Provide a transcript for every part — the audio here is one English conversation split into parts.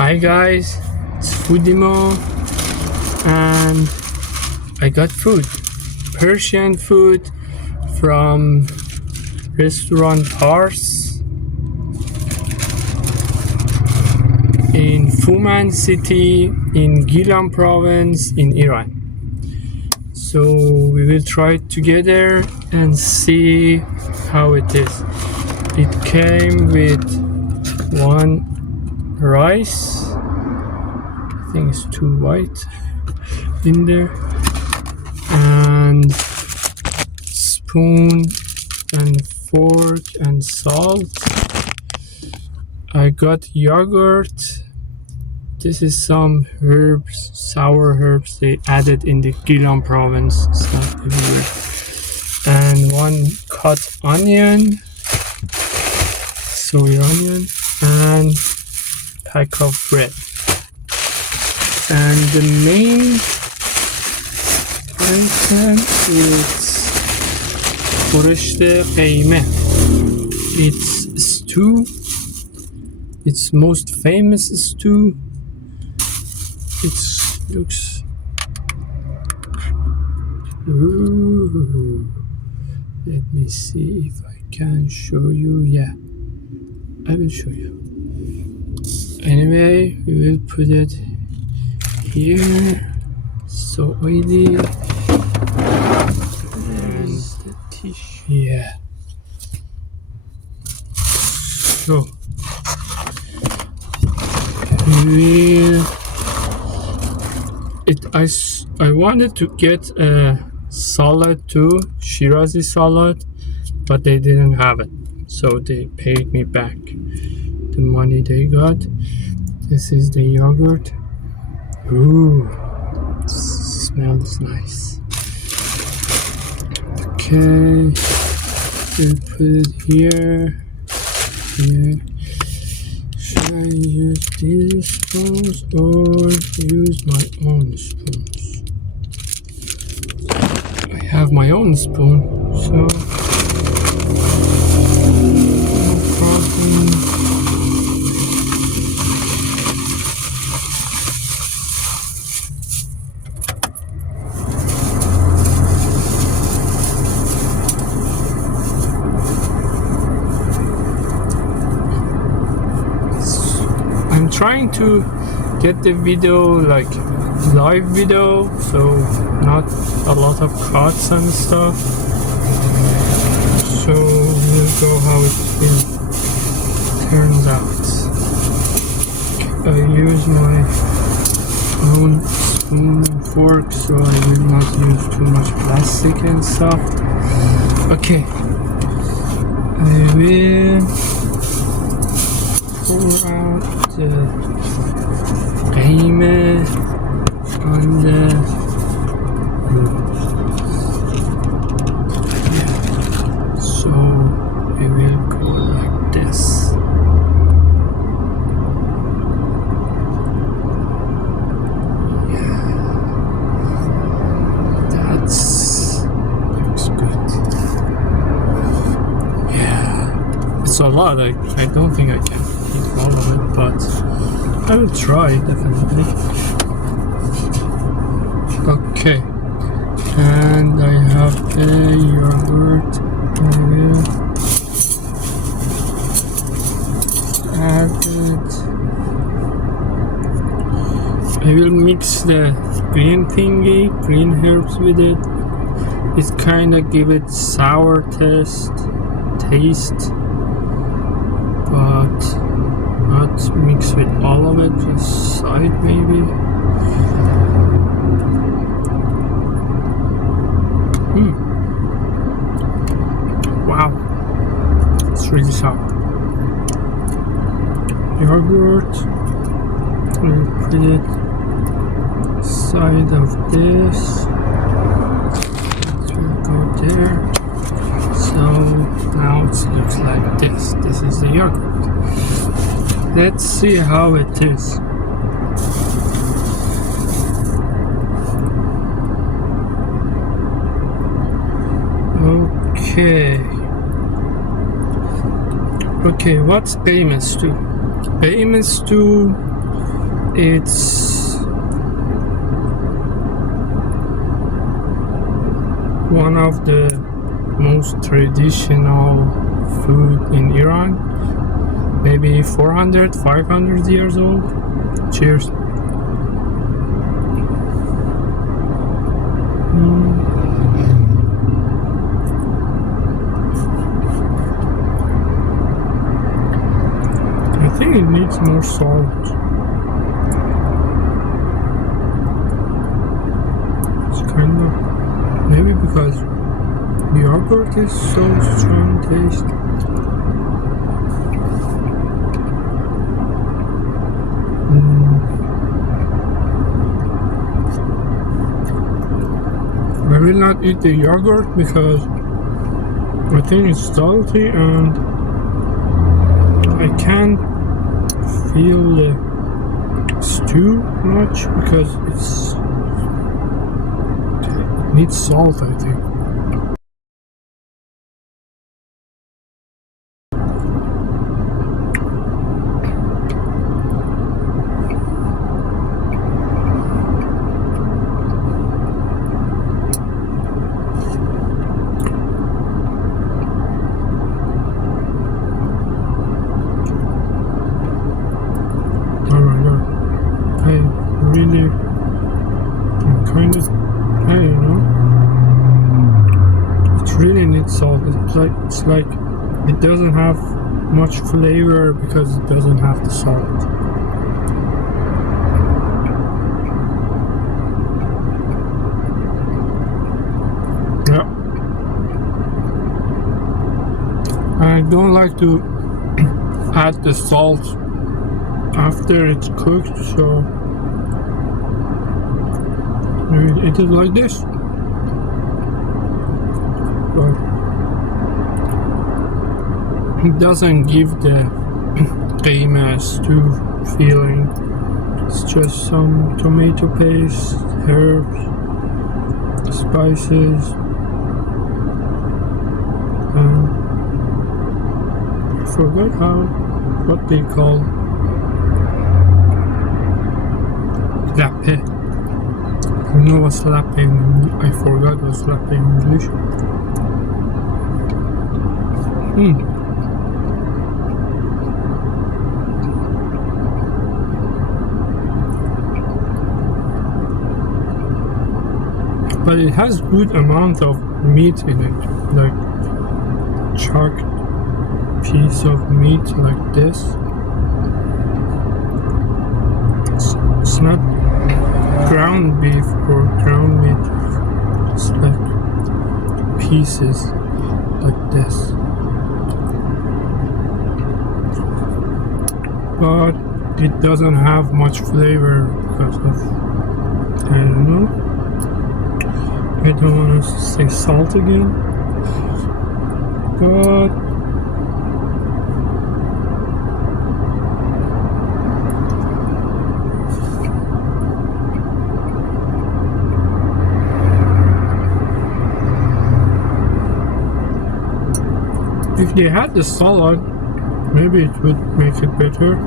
Hi guys, it's Foodie and I got food, Persian food from restaurant Pars in Fuman City in Gilan Province in Iran. So we will try it together and see how it is. It came with one rice, I think it's too white in there, and spoon and fork and salt. I got yogurt. This is some herbs, sour herbs they added in the Gilan Province. It's not everywhere. And one cut onion, soy onion, and pack of bread. And the main item is Gheimeh. It's stew. It's most famous stew. It looks. Ooh. Let me see if I can show you. Yeah, I will show you. Anyway, we will put it here. So oily. There's the tissue. Yeah. So I wanted to get a salad too, Shirazi salad, but they didn't have it, so they paid me back the money they got. This is the yogurt. Ooh, smells nice. Okay, we'll put it here. Should I use these spoons or use my own spoons? I have my own spoon, so no problem. I'm trying to get the video like live video, so not a lot of cuts and stuff. So we'll go how it turns out. I use my own spoon and fork, so I will not use too much plastic and stuff. Okay, I will pour out the Gheimeh on the so it will go like this. Yeah, that's looks good. Yeah, it's a lot. I don't think I can eat all of it, but I will try definitely. Okay, and I have the yogurt. I will add it. I will mix the green herbs with it. It kind of give it sour taste, but not mix with all of it, just side maybe. Wow, it's really sour. Yogurt, we'll put it side of this. It will go there. So now it looks like this. This is the yogurt. Let's see how it is. Okay, what's Gheimeh stew? Gheimeh stew It's one of the most traditional food in Iran, maybe 400, 500 years old. Cheers. I think it needs more salt. It's kind of, maybe because the yogurt is so strong taste. I will not eat the yogurt because I think it's salty and I can't feel the stew much because it needs salt, I think. Salt. It's like it doesn't have much flavor because it doesn't have the salt. Yeah, I don't like to add the salt after it's cooked, so maybe eat it like this. But it doesn't give the Gheimeh stew feeling. It's just some tomato paste, herbs, spices, and I forgot what they call lappe. I know what's lappe in English. I forgot what's lappe in English. But it has good amount of meat in it, like chucked piece of meat like this. It's not ground beef or ground meat, it's like pieces like this. But it doesn't have much flavor because of, I don't know, I don't want to say salt again, but if they had the salad, maybe it would make it better.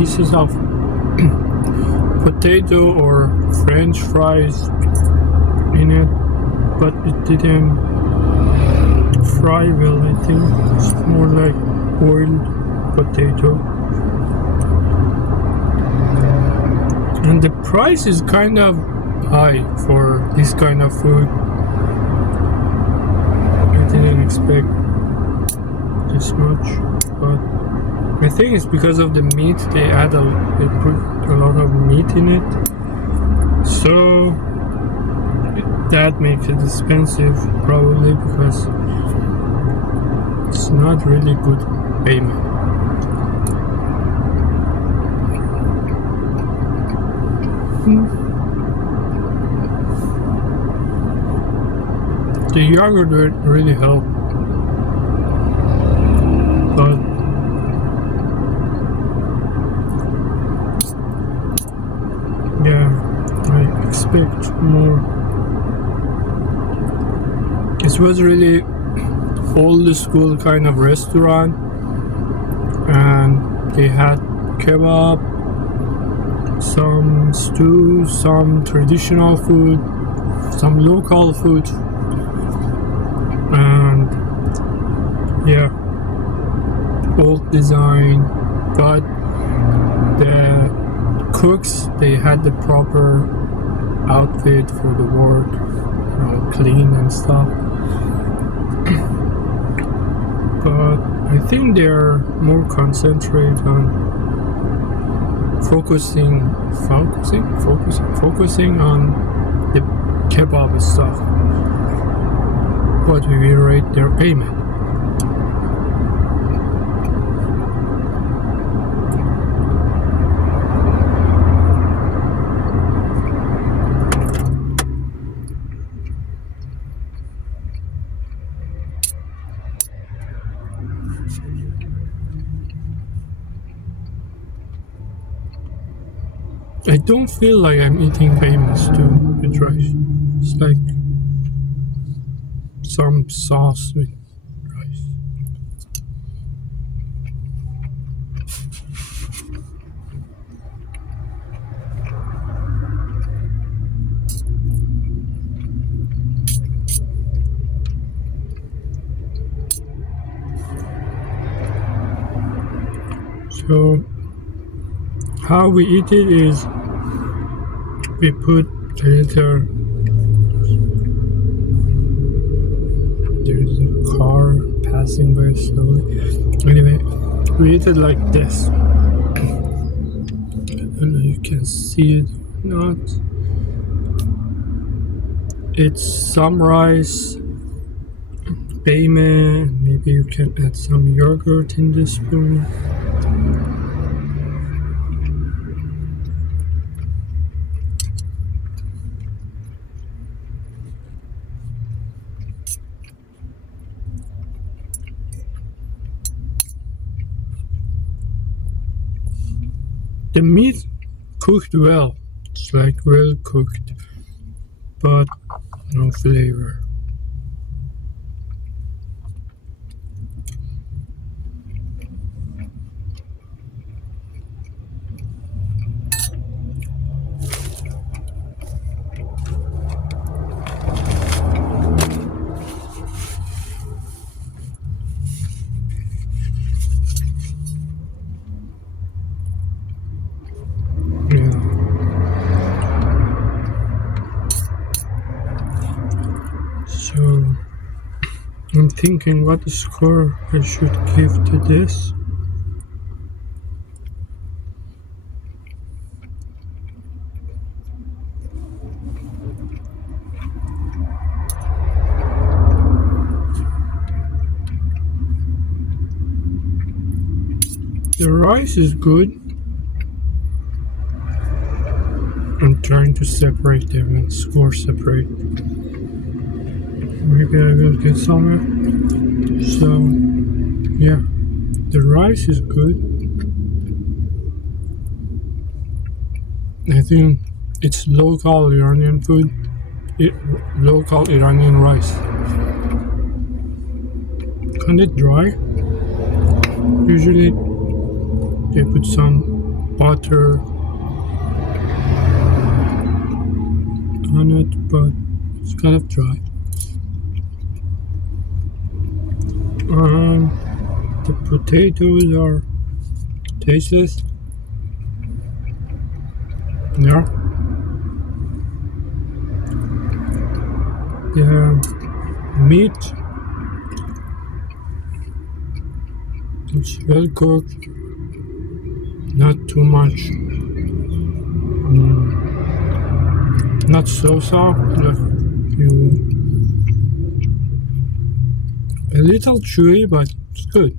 Pieces of potato or French fries in it, but it didn't fry well. I think it's more like boiled potato, and the price is kind of high for this kind of food. I didn't expect this much, but I think it's because of the meat. They put a lot of meat in it, so that makes it expensive, probably because it's not really good payment. The yogurt really helped, but yeah, I expect more. It was really old school kind of restaurant, and they had kebab, some stew, some traditional food, some local food, and yeah, old design, but the cooks, they had the proper outfit for the work, clean and stuff. But I think they're more concentrated on focusing on the kebab stuff. But we rate their payment. I don't feel like I'm eating famous too with rice. It's like some sauce with rice. So how we eat it is we put a little. There's a car passing very slowly. Anyway, we eat it like this. I don't know if you can see it or not. It's some rice, Gheimeh, maybe you can add some yogurt in this spoon. The meat cooked well, it's like well cooked, but no flavor. So I'm thinking what score I should give to this. The rice is good. I'm trying to separate them and score separate. Maybe I will get somewhere. So yeah, the rice is good. I think it's local Iranian food, local Iranian rice. Kind of dry. Usually they put some butter on it, but it's kind of dry. The potatoes are tasteless. Yeah. The meat, it's well cooked, not too much, not so soft, like a little chewy, but it's good.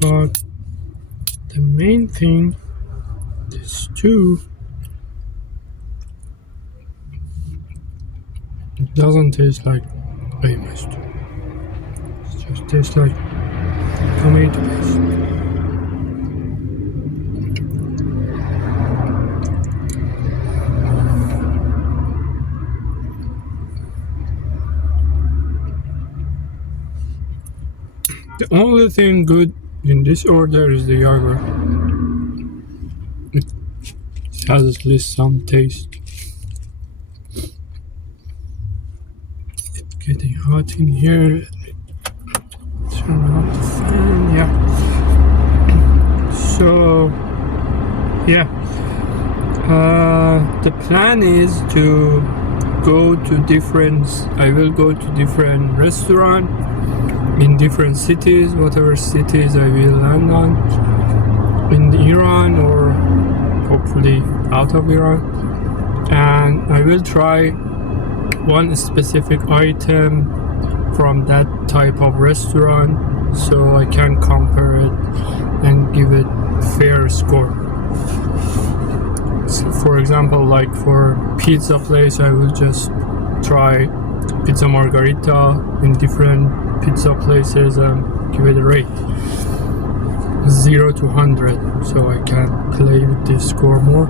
But But the main thing, the stew, it doesn't taste like Gheimeh stew. It just tastes like tomato paste. The only thing good in this order is the yogurt. It has at least some taste. It's getting hot in here. Let me turn on the fan. Yeah. So, yeah. The plan is to go to different. I will go to different restaurants in different cities, whatever cities I will land on in Iran or hopefully out of Iran, and I will try one specific item from that type of restaurant so I can compare it and give it fair score. So for example, like for pizza place, I will just try pizza margarita in different pizza places and give it a rate 0 to 100 so I can play with this score more.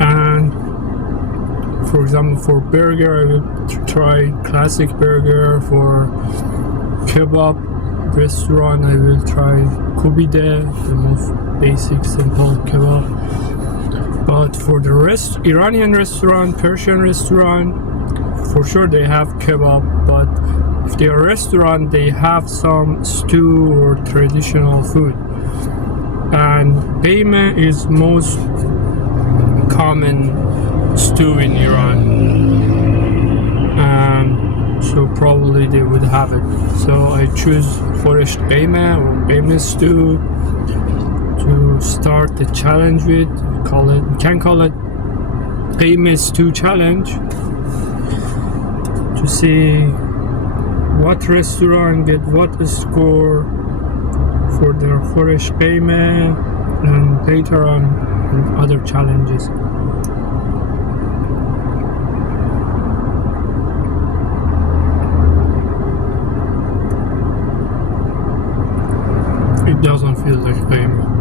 And for example, for burger, I will try classic burger. For kebab restaurant, I will try kubide, the most basic simple kebab. But for the Iranian restaurant, Persian restaurant, for sure they have kebab, but if they are a restaurant, they have some stew or traditional food. And Gheimeh is most common stew in Iran. And so probably they would have it. So I choose Forest Gheimeh or Gheimeh stew to start the challenge with. We can call it Gheimeh stew challenge to see what restaurant get what score for their Forest Gheimeh, and later on other challenges. It doesn't feel like Gheimeh.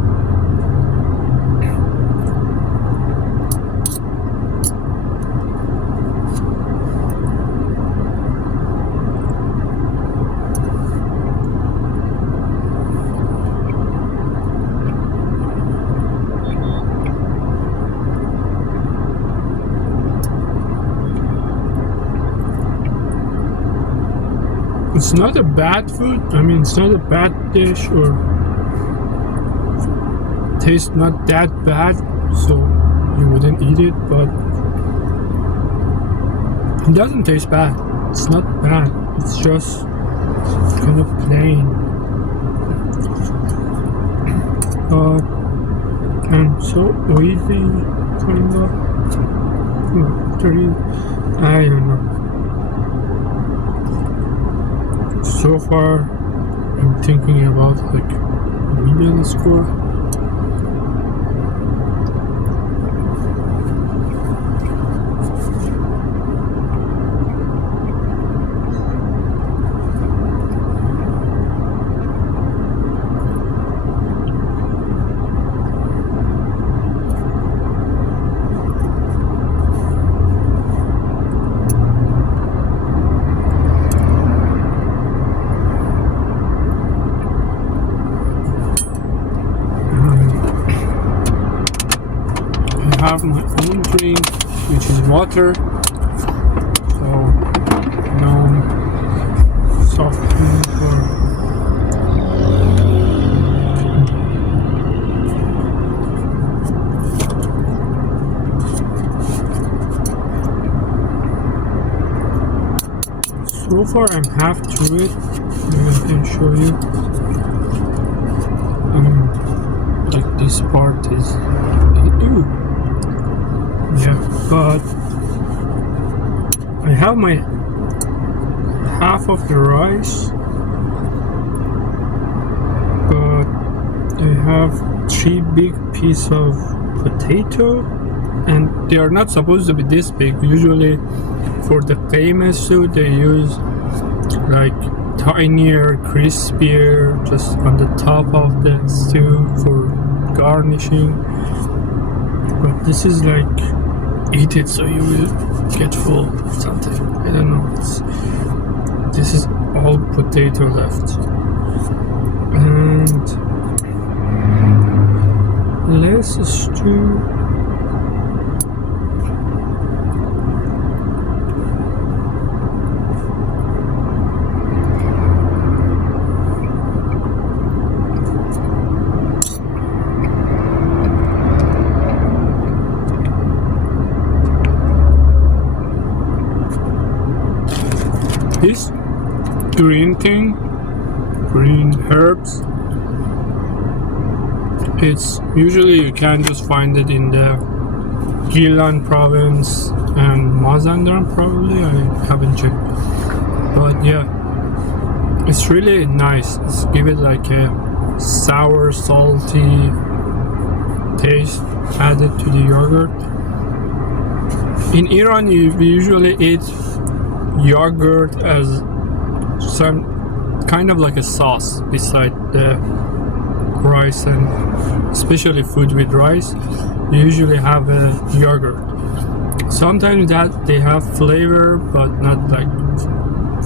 It's not a bad food. I mean, it's not a bad dish, or tastes not that bad, so you wouldn't eat it, but it doesn't taste bad. It's not bad. It's just kind of plain. And so oily, kind of. I don't know. So far, I'm thinking about like median score. I have my own drink, which is water, so no soft drink or so far I'm half through it. Maybe I can show you. Like this part is yeah, but I have my half of the rice, but 3 big pieces of potato, and they are not supposed to be this big. Usually for the famous soup they use like tinier, crispier, just on the top of the stew for garnishing. But this is like, eat it so you will get full or something. I don't know. This is all potato left. And let's stew. This green thing, green herbs, it's usually you can just find it in the Gilan Province and Mazandaran probably, I haven't checked, but yeah, it's really nice. It's give it like a sour, salty taste added to the yogurt. In Iran we usually eat yogurt as some kind of like a sauce beside the rice, and especially food with rice you usually have a yogurt. Sometimes that they have flavor but not like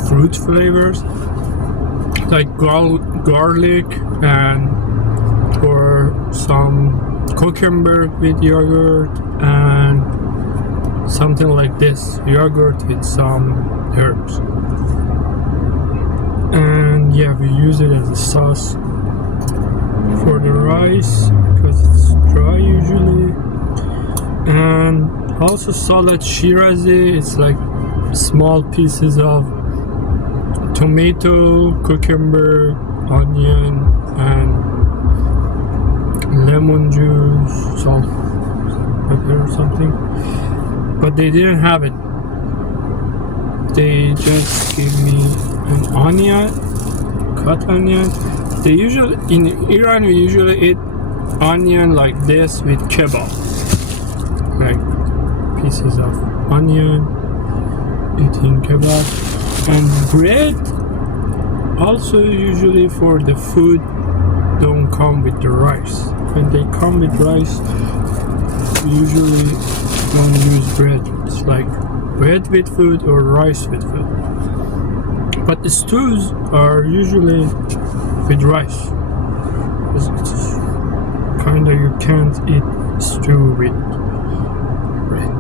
fruit flavors, like garlic and or some cucumber with yogurt, and something like this, yogurt with some herbs. And yeah, we use it as a sauce for the rice because it's dry usually. And also salad Shirazi, it's like small pieces of tomato, cucumber, onion, and lemon juice, salt, pepper or something. But they didn't have it. They just gave me an onion, cut onion. They usually, in Iran we usually eat onion like this with kebab, like pieces of onion eating kebab. And bread also usually for the food don't come with the rice. When they come with rice we usually don't use bread. It's like bread with food or rice with food. But the stews are usually with rice. It's kinda, you can't eat stew with bread.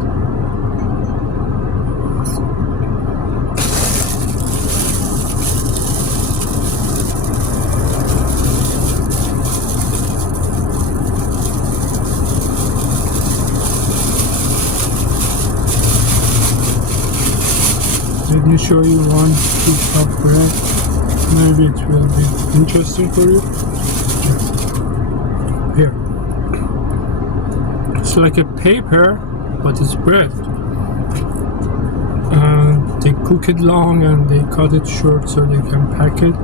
Let me show you one piece of bread. Maybe it will be interesting for you. Here. It's like a paper, but it's bread. They cook it long and they cut it short so they can pack it.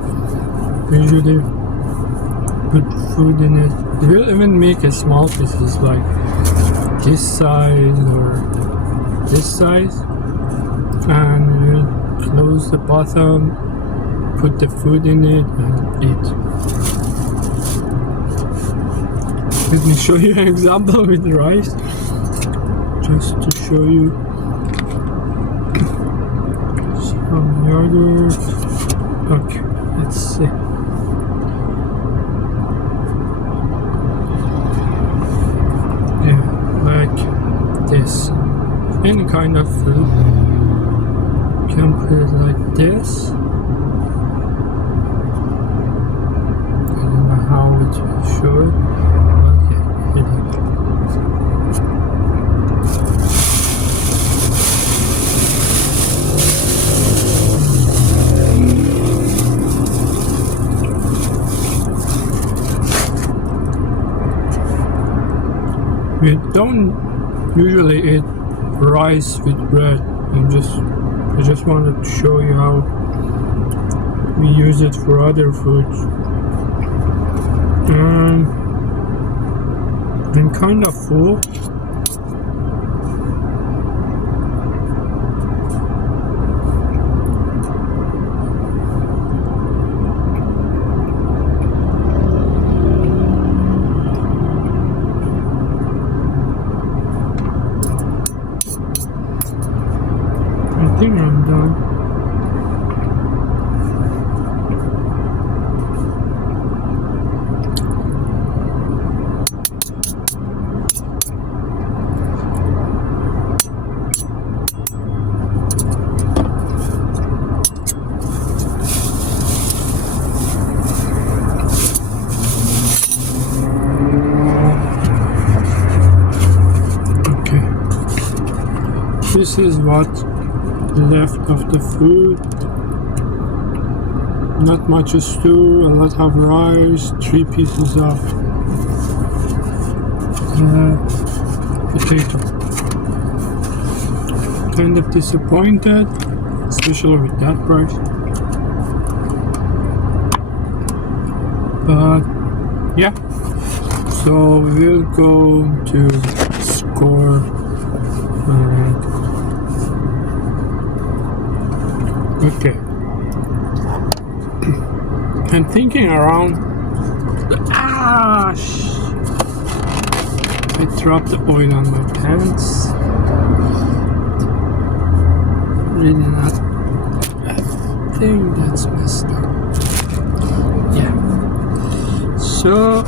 We usually put food in it. They will even make a small pieces like this size or this size. And we'll close the bottom, put the food in it and eat. Let me show you an example with the rice, just to show you some yogurt. Okay, let's see. Yeah, like this. Any kind of food. You can put it like this. I don't know how it will show it. We don't usually eat rice with bread. I just wanted to show you how we use it for other foods. I'm kind of full. I think I'm done. This is what left of the food. Not much stew, a lot of rice, 3 pieces of potato. Kind of disappointed, especially with that price. But yeah, so we'll go to score. Okay. I'm thinking around. I dropped the oil on my pants. Really not a thing that's messed up. Yeah. So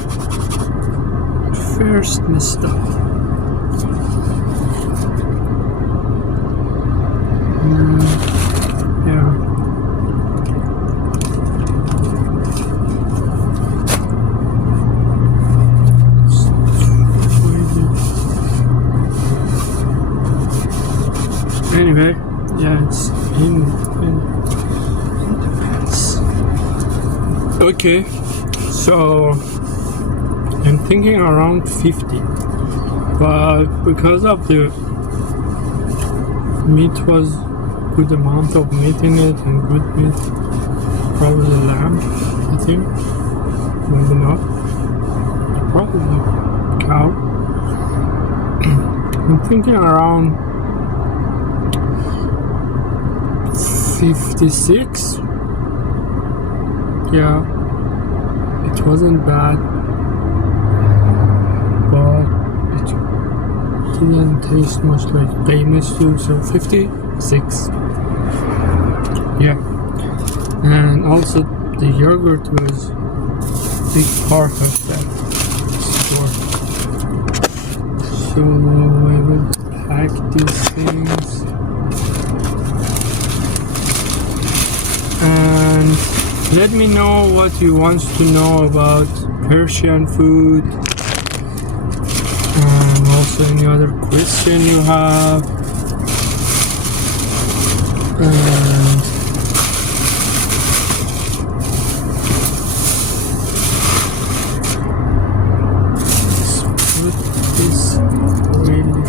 first messed up. Yeah. Anyway, yeah, it's in the pants. Okay, so I'm thinking around 50, but because of the meat was good amount of meat in it and good meat, probably lamb, I think, maybe not, probably cow. I'm thinking around 56. Yeah, it wasn't bad, but it didn't taste much like Gheimeh stew, so 56. Yeah, and also the yogurt was a big part of that store. So I will pack these things and let me know what you want to know about Persian food and also any other question you have. And let's put this really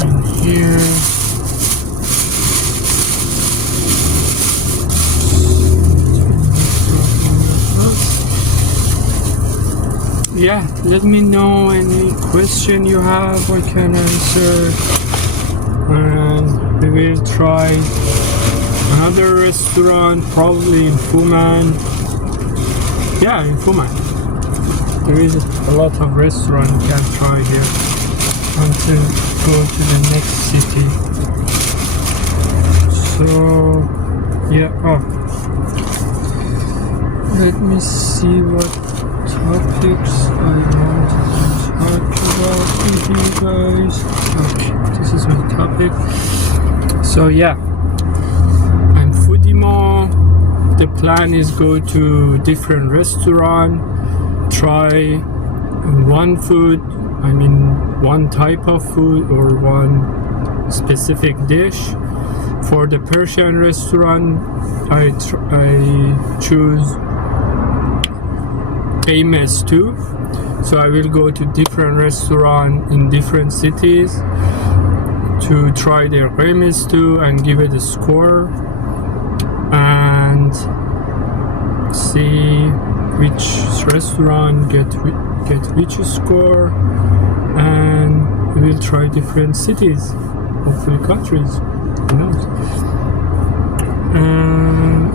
in here. Yeah, let me know any question you have I can answer, and we will try another restaurant, probably in Fuman. Yeah, in Fuman. There is a lot of restaurants you can try here until go to the next city. So yeah, let me see what topics I want to talk about with you guys. Okay, this is my topic. So yeah, I'm Foodie. The plan is go to different restaurant, try one food, I mean one type of food or one specific dish. For the Persian restaurant, I choose Gheimeh stew. So I will go to different restaurants in different cities to try their Gheimeh stew and give it a score and see which restaurant get which score, and we will try different cities, hopefully countries, who knows.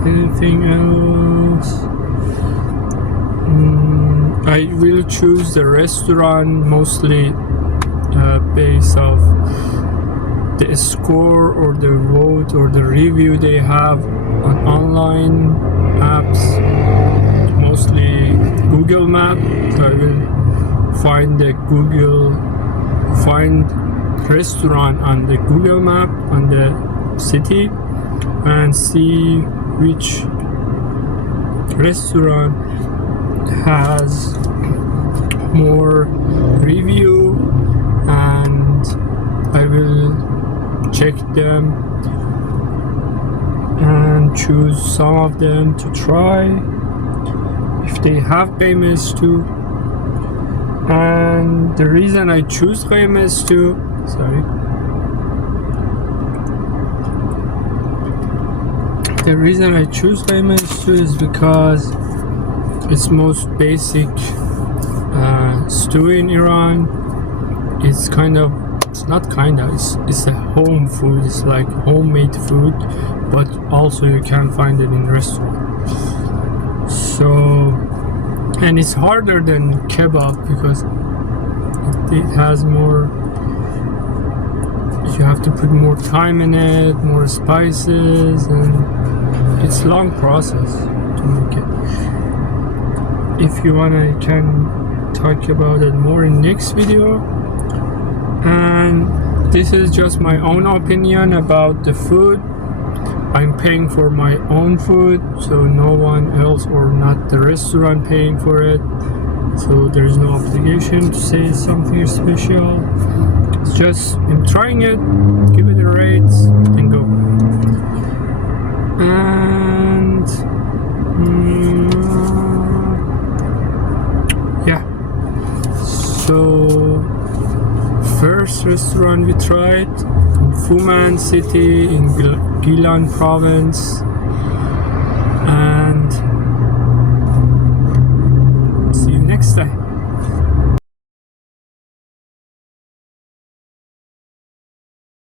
Anything else? I will choose the restaurant mostly based off the score or the vote or the review they have on online apps, mostly Google Map. So I will find restaurant on the Google Map on the city and see which restaurant has more review, and I will check them and choose some of them to try if they have Gheimeh too. And the reason I choose Gheimeh too, the reason I choose Gheimeh too is because it's most basic stew in Iran. It's a home food. It's like homemade food, but also you can find it in restaurant. So, and it's harder than kebab because it has more. You have to put more time in it, more spices, and it's a long process to make it. If you want, I can talk about it more in next video. And this is just my own opinion about the food. I'm paying for my own food, so no one else, or not the restaurant, paying for it. So there's no obligation to say something special. It's just I'm trying it, give it a rate, and go. And yeah. So first restaurant we tried in Fuman City in Gilan Province.